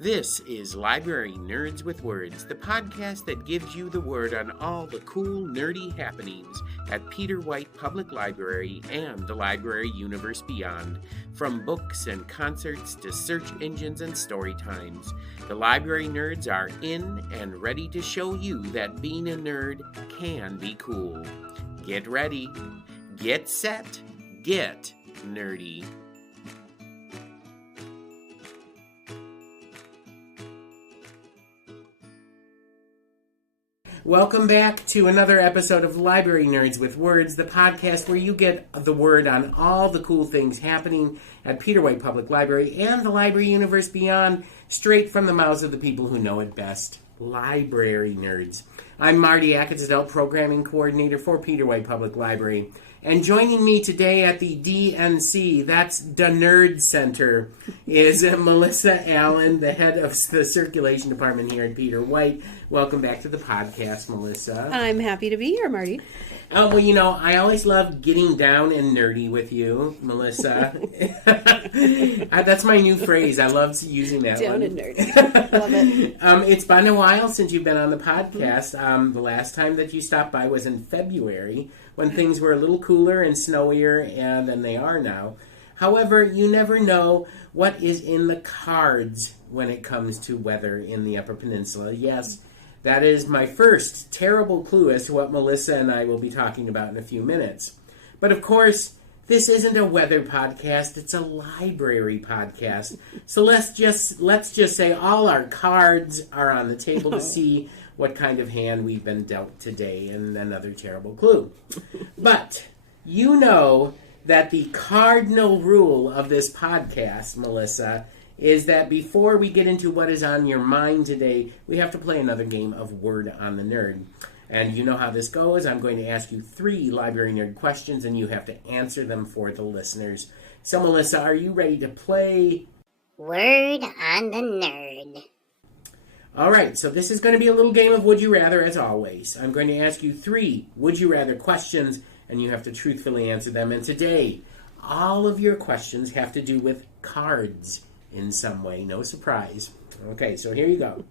This is Library Nerds with Words, the podcast that gives you the word on all the cool, nerdy happenings at Peter White Public Library and the library universe beyond. From books and concerts to search engines and story times, the library nerds are in and ready to show you that being a nerd can be cool. Get ready, get set, get nerdy. Welcome back to another episode of Library Nerds with Words, the podcast where you get the word on all the cool things happening at Peter White Public Library and the library universe beyond, straight from the mouths of the people who know it best, library nerds. I'm Marty Achatz, Adult Programming Coordinator for Peter White Public Library. And joining me today at the DNC, that's the Nerd Center, is Melissa Allen, the head of the circulation department here at Peter White. Welcome back to the podcast, Melissa. I'm happy to be here, Marty. Well, you know, I always love getting down and nerdy with you, Melissa. That's my new phrase. I love using that down one. and nerdy. Love it. It's been a while since you've been on the podcast. The last time that you stopped by was in February, when things were a little cooler and snowier than they are now. However, you never know what is in the cards when it comes to weather in the Upper Peninsula. Yes, that is my first terrible clue as to what Melissa and I will be talking about in a few minutes. But of course, this isn't a weather podcast, it's a library podcast. So let's just say all our cards are on the table to see what kind of hand we've been dealt today, and another terrible clue. But you know that the cardinal rule of this podcast, Melissa, is that before we get into what is on your mind today, we have to play another game of Word on the Nerd. And you know how this goes. I'm going to ask you 3 library nerd questions, and you have to answer them for the listeners. So, Melissa, are you ready to play Word on the Nerd? All right, so this is going to be a little game of Would You Rather, as always. I'm going to ask you 3 Would You Rather questions, and you have to truthfully answer them. And today, all of your questions have to do with cards in some way. No surprise. Okay, so here you go.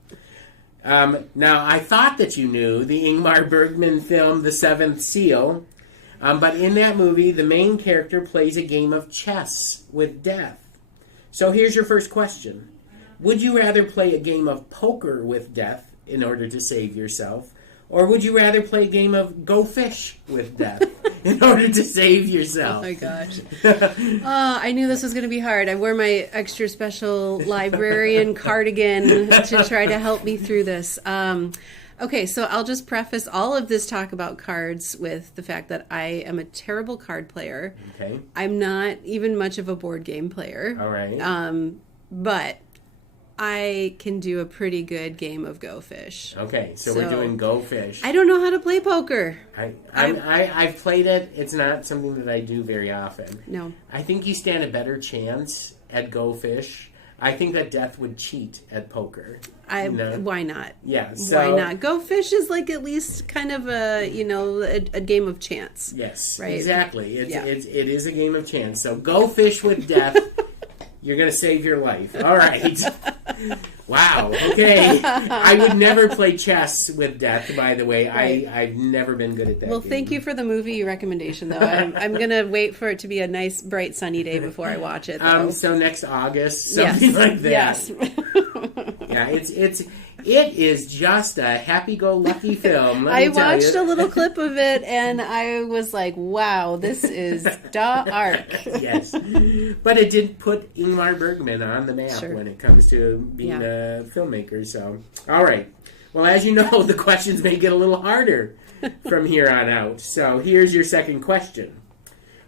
Now, I thought that you knew the Ingmar Bergman film, The Seventh Seal, but in that movie, the main character plays a game of chess with death. So here's your first question. Would you rather play a game of poker with death in order to save yourself, or would you rather play a game of go fish with death in order to save yourself? Oh my gosh. I knew this was going to be hard. I wore my extra special librarian cardigan to try to help me through this. Okay, so I'll just preface all of this talk about cards with the fact that I am a terrible card player. Okay. I'm not even much of a board game player. All right. But I can do a pretty good game of Go Fish. Okay, so we're doing Go Fish. I don't know how to play poker. I've played it. It's not something that I do very often. No. I think you stand a better chance at Go Fish. I think that death would cheat at poker. Why not? Yeah. So, why not? Go Fish is like at least kind of a game of chance. Yes. Right? Exactly. It is a game of chance. So Go Fish with death. You're going to save your life. All right. Wow. Okay. I would never play chess with death, by the way. Right. I've never been good at that. Well, game. Thank you for the movie recommendation, though. I'm going to wait for it to be a nice, bright, sunny day before I watch it, though. So next August, something like that. Yes. Yeah, it is just a happy-go-lucky film. I watched a little clip of it, and I was like, wow, this is dark. Yes. But it did put Ingmar Bergman on the map Sure. when it comes to being a filmmaker. So, all right. Well, as you know, the questions may get a little harder from here on out. So here's your second question.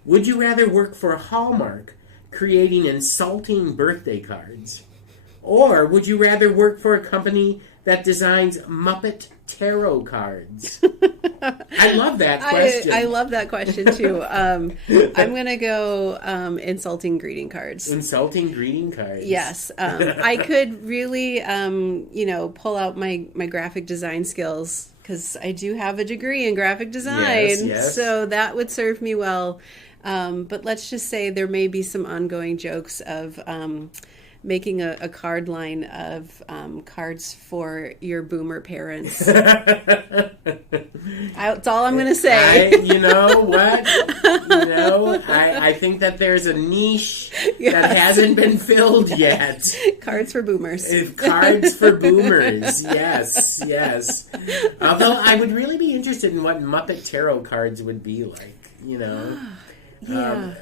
Would you rather work for Hallmark creating insulting birthday cards? Or would you rather work for a company that designs Muppet tarot cards? I love that question. I love that question, too. I'm going to go insulting greeting cards. Insulting greeting cards. Yes. I could really, pull out my graphic design skills, because I do have a degree in graphic design. Yes. So that would serve me well. But let's just say there may be some ongoing jokes of making a card line of cards for your boomer parents. That's all I'm going to say. You know what? I think that there's a niche that hasn't been filled yet. Cards for boomers. Cards for boomers. Yes. Although I would really be interested in what Muppet tarot cards would be like, Yeah.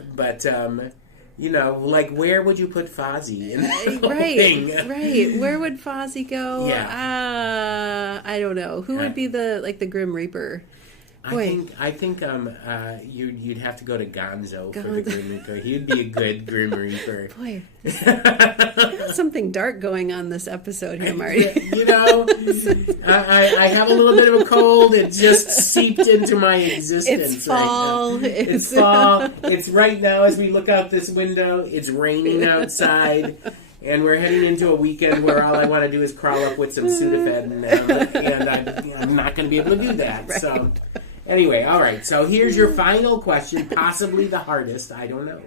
Like where would you put Fozzie in the whole thing? Right. Where would Fozzie go? Yeah. I don't know. Who would be the Grim Reaper? Boy. I think you'd have to go to Gonzo for the Grim Reaper. He'd be a good Grim Reaper. Boy, there's something dark going on this episode here, Marty. I have a little bit of a cold. It just seeped into my existence. It's fall. Right now. It's fall. It's right now as we look out this window. It's raining outside. And we're heading into a weekend where all I want to do is crawl up with some Sudafed, and I'm not going to be able to do that. Right. So, anyway, all right. So here's your final question, possibly the hardest. I don't know.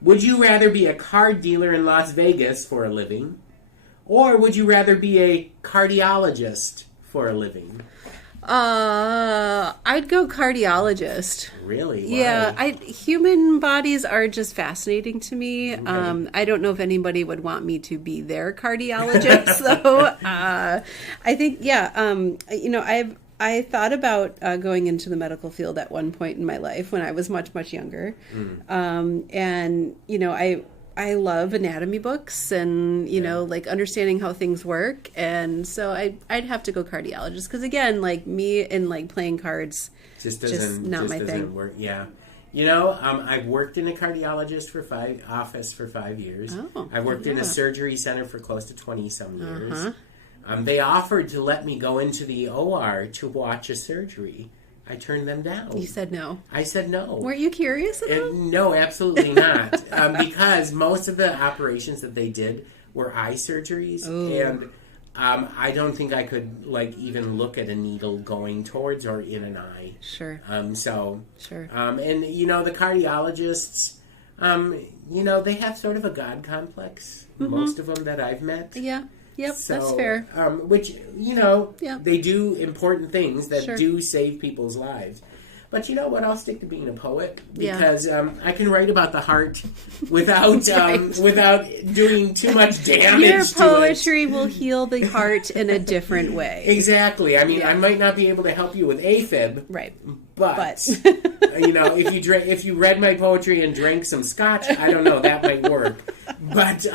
Would you rather be a card dealer in Las Vegas for a living, or would you rather be a cardiologist for a living? I'd go cardiologist. Really? Why? Yeah, human bodies are just fascinating to me. Right. I don't know if anybody would want me to be their cardiologist, though. I think, I thought about going into the medical field at one point in my life when I was much, much younger. I love anatomy books and, like understanding how things work. And so I'd have to go cardiologist because, again, like me and like playing cards, just not my thing. Work. Yeah. I've worked in a cardiologist office for 5 years. Oh, I've worked in a surgery center for close to 20-some years. They offered to let me go into the OR to watch a surgery. I turned them down. You said no. I said no. Weren't you curious enough? No, absolutely not. Because most of the operations that they did were eye surgeries. Ooh. And I don't think I could even look at a needle going towards or in an eye. Sure. Sure. And the cardiologists, they have sort of a God complex. Most of them that I've met. Yeah. Yep, so, that's fair. Which, they do important things that do save people's lives. But you know what? I'll stick to being a poet because I can write about the heart without without doing too much damage. Your poetry will heal the heart in a different way. Exactly. I mean, I might not be able to help you with AFib, right? But if you read my poetry and drank some scotch, I don't know, that might work. But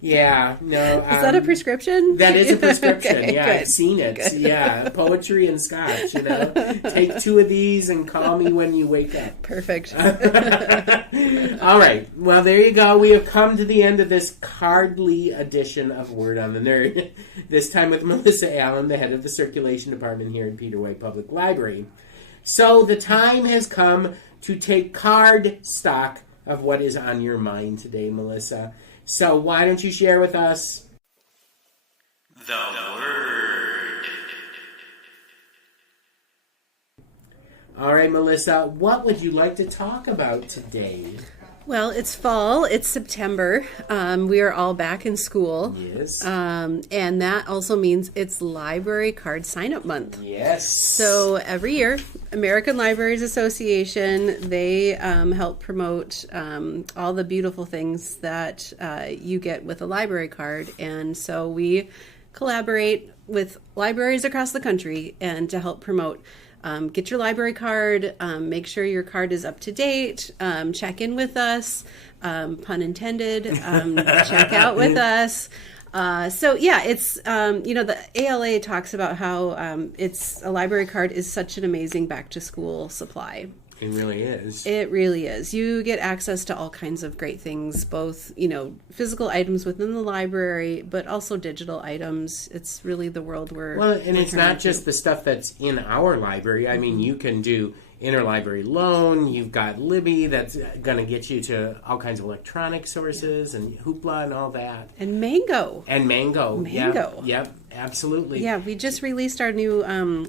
yeah, no. Is that a prescription? That is a prescription. Okay, yeah, good. I've seen it. Good. Yeah, poetry and scotch. Take 2 of these and call me when you wake up. Perfect. All right. Well, there you go. We have come to the end of this cardly edition of Word on the Nerd. This time with Melissa Allen, the head of the circulation department here at Peter White Public Library. So the time has come to take card stock of what is on your mind today, Melissa. So why don't you share with us the word? All right, Melissa, what would you like to talk about today? Well, it's fall. It's September. We are all back in school. Yes. And that also means it's Library Card Sign-Up Month. Yes. So every year, American Libraries Association, they help promote all the beautiful things that you get with a library card. And so we collaborate with libraries across the country and to help promote get your library card, make sure your card is up to date, check in with us, pun intended, check out with us. It's, the ALA talks about how it's a library card is such an amazing back to school supply. It really is. It really is. You get access to all kinds of great things, both, physical items within the library, but also digital items. It's really the world we're and it's not just the stuff that's in our library. I mean, you can do interlibrary loan. You've got Libby that's going to get you to all kinds of electronic sources and Hoopla and all that. And Mango. Yep. Absolutely. Yeah, we just released our new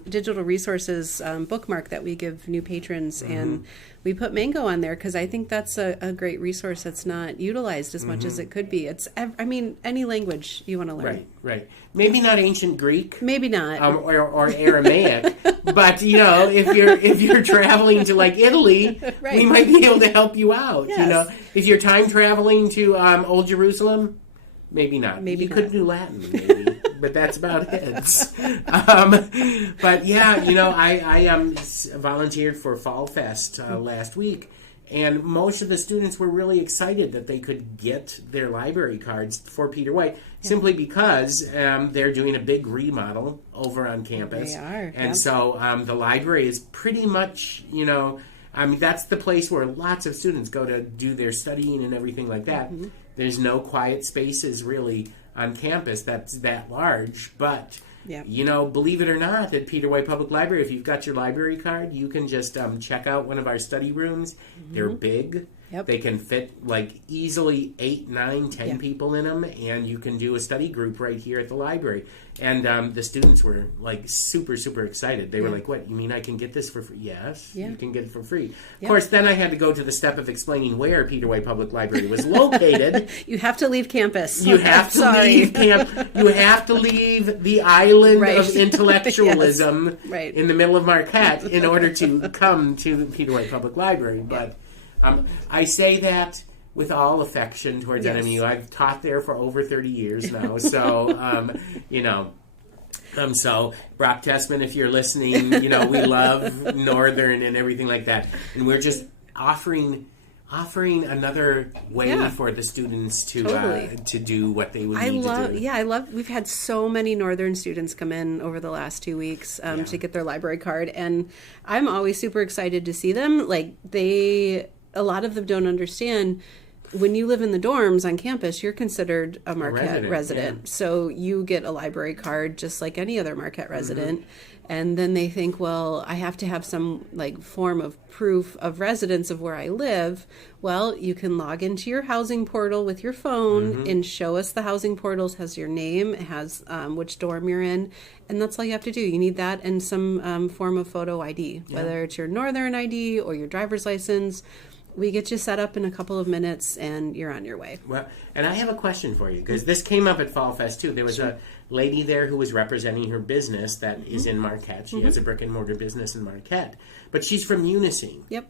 digital resources bookmark that we give new patrons, and we put Mango on there because I think that's a great resource that's not utilized as much as it could be. It's, any language you want to learn. Right. Maybe not ancient Greek. Maybe not. Or Aramaic, but if you're traveling to like Italy, Right. we might be able to help you out. Yes. If you're time traveling to Old Jerusalem, maybe not. Maybe you not. could do Latin, maybe, but that's about it. But yeah, I volunteered for Fall Fest last week. And most of the students were really excited that they could get their library cards for Peter White, simply because they're doing a big remodel over on campus. They are. And so the library is pretty much, that's the place where lots of students go to do their studying and everything like that. There's no quiet spaces really on campus that's that large, but... Yep. Believe it or not, at Peter White Public Library, if you've got your library card, you can just check out one of our study rooms. They're big. Yep. They can fit like easily 8, 9, 10 Yeah. people in them, and you can do a study group right here at the library. And the students were like super, super excited. They were like, "What? You mean I can get this for free?" Yes, you can get it for free. Of course, then I had to go to the step of explaining where Peter White Public Library was located. You have to leave campus. You have to leave camp. You have to leave the island Right. of intellectualism Yes. Right. in the middle of Marquette in order to come to the Peter White Public Library. But I say that with all affection towards NMU. I've taught there for over 30 years now, so so Brock Tessman, if you're listening, we love Northern and everything like that, and we're just offering another way for the students to do what they would need to do. I love. We've had so many Northern students come in over the last 2 weeks to get their library card, and I'm always super excited to see them. Like a lot of them don't understand. When you live in the dorms on campus, you're considered a Marquette resident. Yeah. So you get a library card just like any other Marquette resident. And then they think, well, I have to have some form of proof of residence of where I live. Well, you can log into your housing portal with your phone and show us the housing portals, has your name, it has which dorm you're in. And that's all you have to do. You need that and some form of photo ID, whether it's your Northern ID or your driver's license. We get you set up in a couple of minutes, and you're on your way. Well, and I have a question for you, because this came up at Fall Fest, too. There was a lady there who was representing her business that is in Marquette. She has a brick-and-mortar business in Marquette. But she's from Munising. Yep.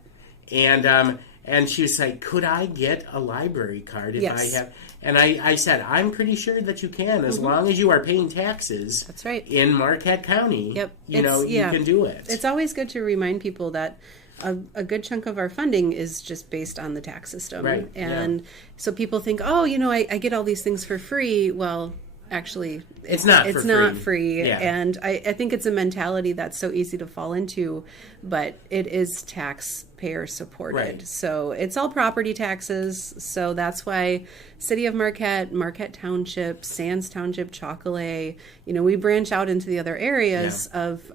And she was like, could I get a library card if I have... And I said, I'm pretty sure that you can, as long as you are paying taxes. That's right. In Marquette County. Yep. You can do it. It's always good to remind people that a good chunk of our funding is just based on the tax system. Right. And so people think, I get all these things for free. Well, actually, it's not free. Yeah. And I think it's a mentality that's so easy to fall into, but it is taxpayer supported. Right. So it's all property taxes. So that's why City of Marquette, Marquette Township, Sands Township, Chocolate, we branch out into the other areas of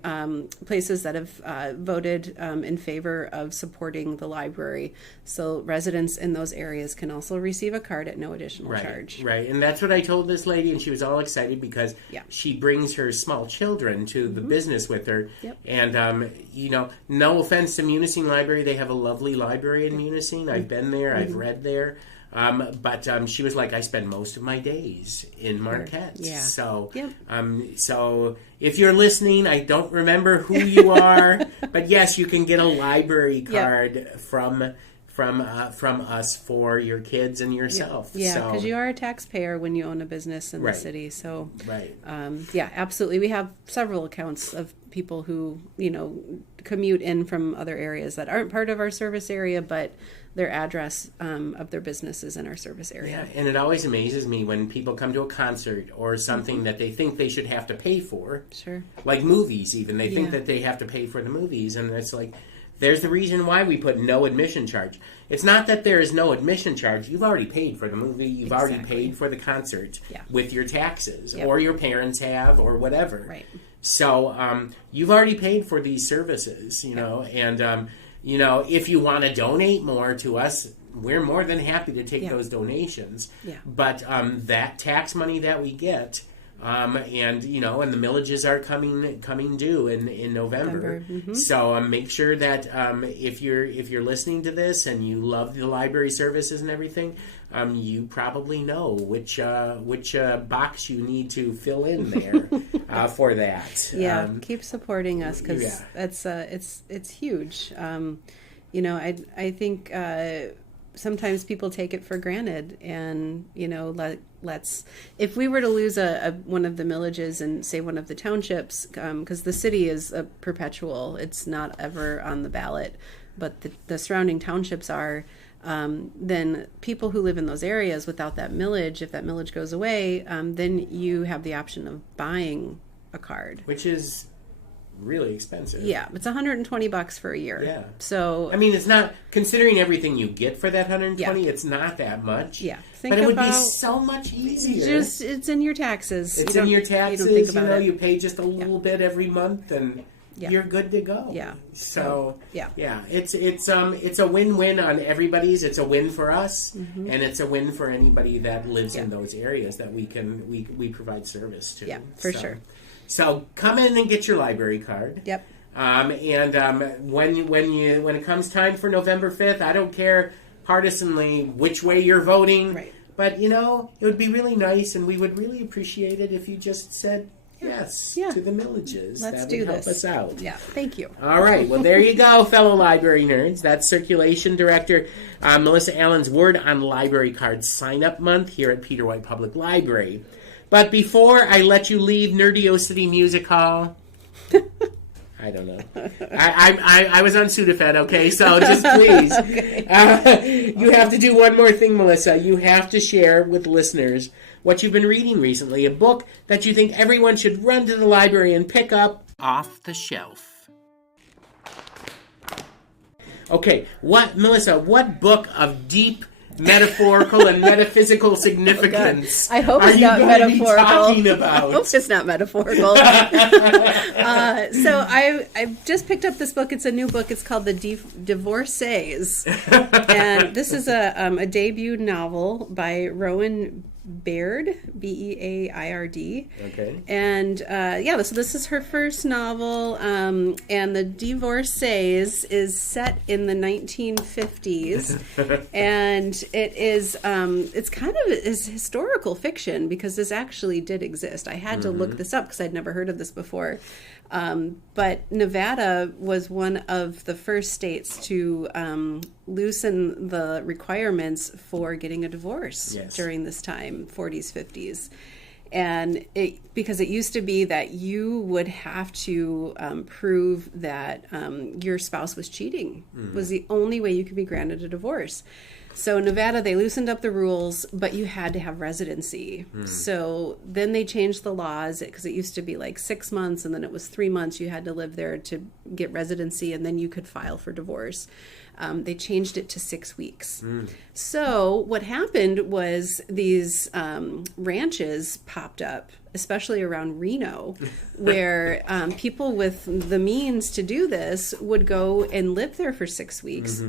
places that have voted in favor of supporting the library. So residents in those areas can also receive a card at no additional charge. Right. And that's what I told this lady, and she was all excited because she brings her small children to the business with her. Yep. And, no offense to Munising Library. They have a lovely library in Munising. I've been there. I've read there. But she was like, I spend most of my days in Marquette. Yeah. So, so if you're listening, I don't remember who you are, but yes, you can get a library card from us for your kids and yourself. Yeah, because you are a taxpayer when you own a business in the city. So, absolutely. We have several accounts of people who, commute in from other areas that aren't part of our service area, but their address of their business is in our service area. Yeah, and it always amazes me when people come to a concert or something that they think they should have to pay for. Sure. Like movies, even. They think that they have to pay for the movies, and it's like... There's the reason why we put no admission charge. It's not that there is no admission charge. You've already paid for the movie. You've already paid for the concert with your taxes, or your parents have, or whatever. Right. So you've already paid for these services, know, and if you want to donate more to us, we're more than happy to take those donations. Yeah. But that tax money that we get, And and the millages are coming due in November. So make sure that if you're listening to this and you love the library services and everything, you probably know which box you need to fill in there for that. Yeah, keep supporting us because it's huge. I think sometimes people take it for granted, and let's if we were to lose one of the millages and say one of the townships, because the city is a perpetual, it's not ever on the ballot, but the surrounding townships are. Then people who live in those areas without that millage, if that millage goes away, then you have the option of buying a card, which is really expensive. Yeah, it's $120 for a year. Yeah. So I mean, it's not, considering everything you get for that 120. It's not that much. Yeah. But it would be so much easier. It's in your taxes. It's in your taxes. You don't think about it. You pay just a little bit every month, and you're good to go. Yeah. So it's a win-win on everybody's. It's a win for us, and it's a win for anybody that lives in those areas that we provide service to. Yeah, for sure. So come in and get your library card. Yep. And when it comes time for November 5th, I don't care partisanly which way you're voting. Right. But it would be really nice, and we would really appreciate it if you just said yes to the millages. Let's that do would help this. us out. Yeah. Thank you. All right. Well, there you go, fellow library nerds. That's Circulation Director Melissa Allen's word on Library Card Sign-Up Month here at Peter White Public Library. But before I let you leave Nerdio City Music Hall, I don't know. I was on Sudafed, okay? So just please. Okay. You have to do one more thing, Melissa. You have to share with listeners what you've been reading recently, a book that you think everyone should run to the library and pick up off the shelf. Okay, Melissa, what book of deep metaphorical and metaphysical significance I hope it's are you not going metaphorical. to be talking about? I hope it's not metaphorical. So I've just picked up this book. It's a new book. It's called The Divorcees. And this is a debut novel by Rowan Beaird, Beaird. Okay. And so this is her first novel, and The Divorcees is set in the 1950s, and it is it's kind of is historical fiction because this actually did exist. I had to look this up because I'd never heard of this before. But Nevada was one of the first states to loosen the requirements for getting a divorce during this time, 40s, 50s. And because it used to be that you would have to prove that your spouse was cheating was the only way you could be granted a divorce. So in Nevada, they loosened up the rules, but you had to have residency. So then they changed the laws because it used to be like 6 months, and then it was 3 months you had to live there to get residency, and then you could file for divorce. They changed it to 6 weeks. So what happened was these ranches popped up, especially around Reno, where people with the means to do this would go and live there for 6 weeks.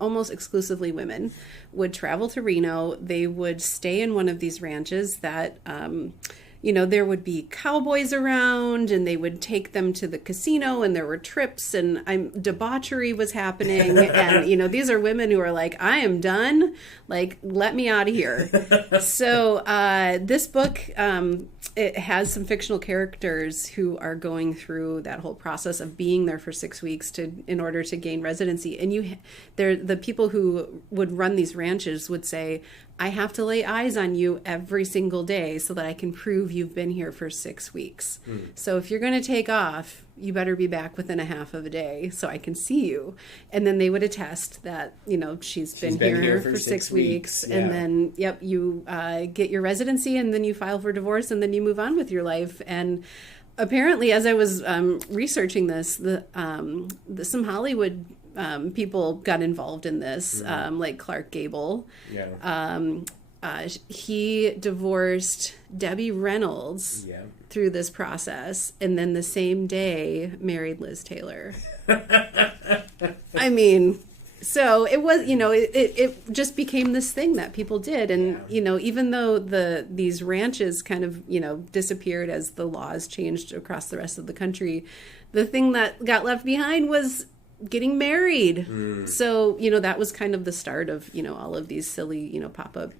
Almost exclusively women would travel to Reno. They would stay in one of these ranches that, there would be cowboys around, and they would take them to the casino, and there were trips, and debauchery was happening. And, these are women who are like, I am done. Like, let me out of here. So this book, it has some fictional characters who are going through that whole process of being there for 6 weeks in order to gain residency. And the people who would run these ranches would say, I have to lay eyes on you every single day so that I can prove you've been here for 6 weeks. So if you're going to take off, you better be back within a half of a day so I can see you. And then they would attest that, she's been here for 6 weeks. Yeah. And then, you get your residency, and then you file for divorce, and then you move on with your life. And apparently, as I was researching this, some Hollywood people got involved in this, like Clark Gable. He divorced Debbie Reynolds through this process, and then the same day married Liz Taylor. I mean, So it was, it just became this thing that people did. And, even though these ranches kind of, disappeared as the laws changed across the rest of the country, the thing that got left behind was getting married. So, that was kind of the start of, all of these silly, pop-up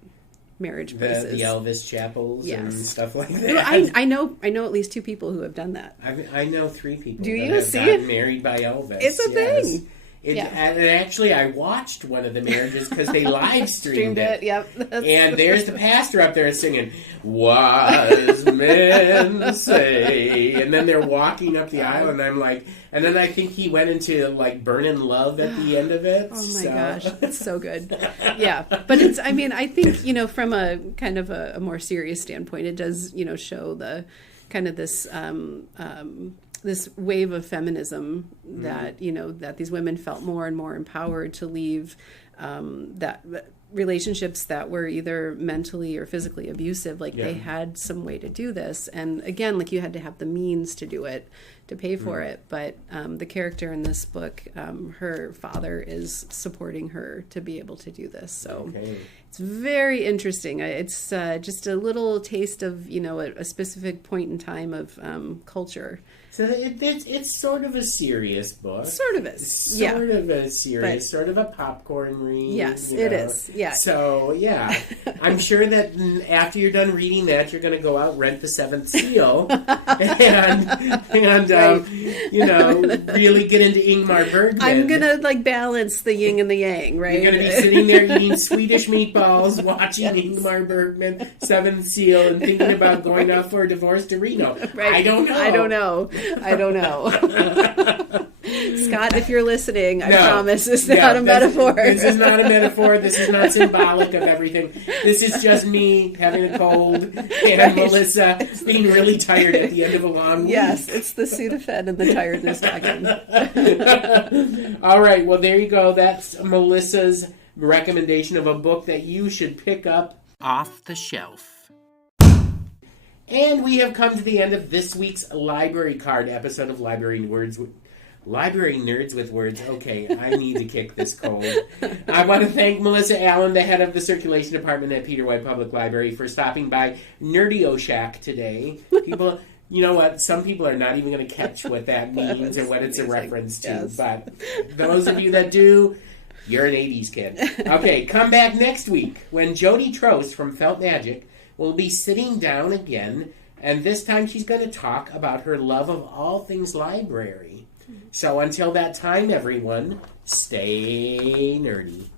marriage places. The Elvis chapels and stuff like that. I know at least 2 people who have done that. I know 3 people. Do that you have see? gotten married by Elvis. It's a thing. And actually, I watched one of the marriages because they live streamed it. Yep. And there's the pastor up there singing, "Wise men say," and then they're walking up the aisle, and I'm like, and then I think he went into like "Burnin' Love" at the end of it. Oh my gosh, it's so good. Yeah, but it's. I mean, I think from a kind of a more serious standpoint, it does show the kind of this. This wave of feminism that that these women felt more and more empowered to leave that relationships that were either mentally or physically abusive. They had some way to do this, and again, you had to have the means to do it, to pay for it. But the character in this book, her father is supporting her to be able to do this. So it's very interesting. It's just a little taste of a specific point in time of culture. So it's sort of a serious book. Sort of is. Sort of a serious, sort of a popcorn read. Yes, it is. Yeah. So, yeah. I'm sure that after you're done reading that, you're going to go out, rent The Seventh Seal, and really get into Ingmar Bergman. I'm going to, balance the yin and the yang, right? You're going to be sitting there eating Swedish meatballs, watching Ingmar Bergman, Seventh Seal, and thinking about going out for a divorce to Reno. Right. I don't know. Scott, if you're listening, I promise it's not a metaphor. This is not a metaphor. This is not symbolic of everything. This is just me having a cold and Melissa being really tired at the end of a long week. Yes, it's the Sudafed and the tiredness talking. All right, well, there you go. That's Melissa's recommendation of a book that you should pick up off the shelf. And we have come to the end of this week's Library Card episode of Library Nerds with Words. Okay, I need to kick this cold. I want to thank Melissa Allen, the head of the Circulation Department at Peter White Public Library, for stopping by Nerdio Shack today. People, you know what? Some people are not even going to catch what that means or what it's a reference to. Yes. But those of you that do, you're an 80s kid. Okay, come back next week when Jody Trost from Felt Magic will be sitting down again, and this time she's going to talk about her love of all things library. So until that time, everyone, stay nerdy.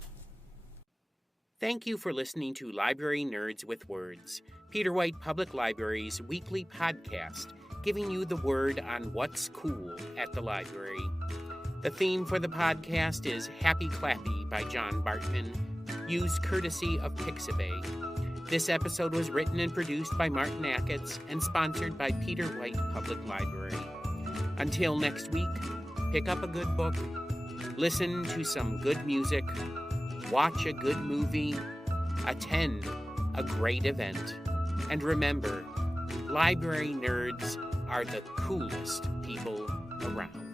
Thank you for listening to Library Nerds with Words, Peter White Public Library's weekly podcast, giving you the word on what's cool at the library. The theme for the podcast is Happy Clappy by John Bartman, used courtesy of Pixabay. This episode was written and produced by Martin Acketts and sponsored by Peter White Public Library. Until next week, pick up a good book, listen to some good music, watch a good movie, attend a great event, and remember, library nerds are the coolest people around.